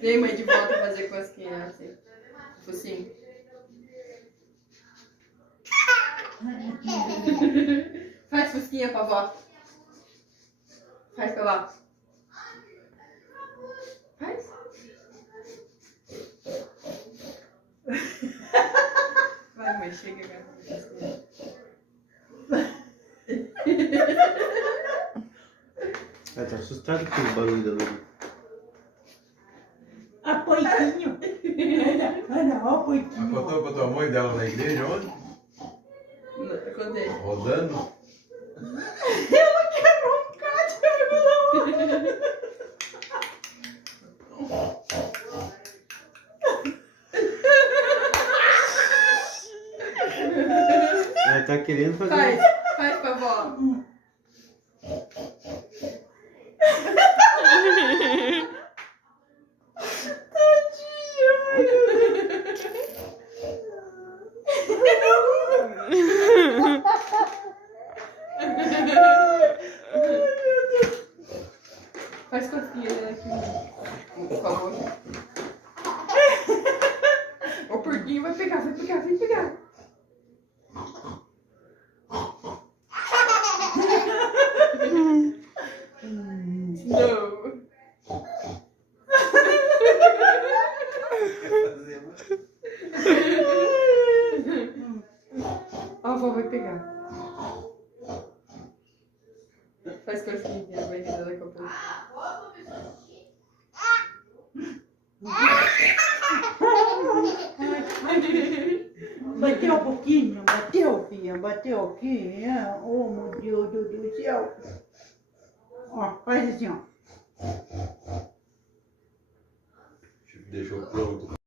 Vem, mãe, de volta fazer cosquinha assim. Focinho. Faz fosquinha pra avó. Faz pra lá. Faz. Vai, mãe, chega agora. Ela tá assustada com o barulho da luz. A Poiquinho. Olha, ó, Poiquinho. Contou pra tua mãe dela na igreja ontem? Contei. Rodando? Ela quer roncar, Thiago. Ela tá querendo fazer. Faz pra avó. Faz cosquinha aqui. Por favor. O porquinho vai pegar, vai pegar, vai pegar. Não. A avó vai pegar. Faz cosquinha, vai vir daqui a pouco. Bateu um pouquinho, bateu, filha, bateu aqui. Oh, meu Deus do céu. Ó, faz assim, ó. Deixou pronto.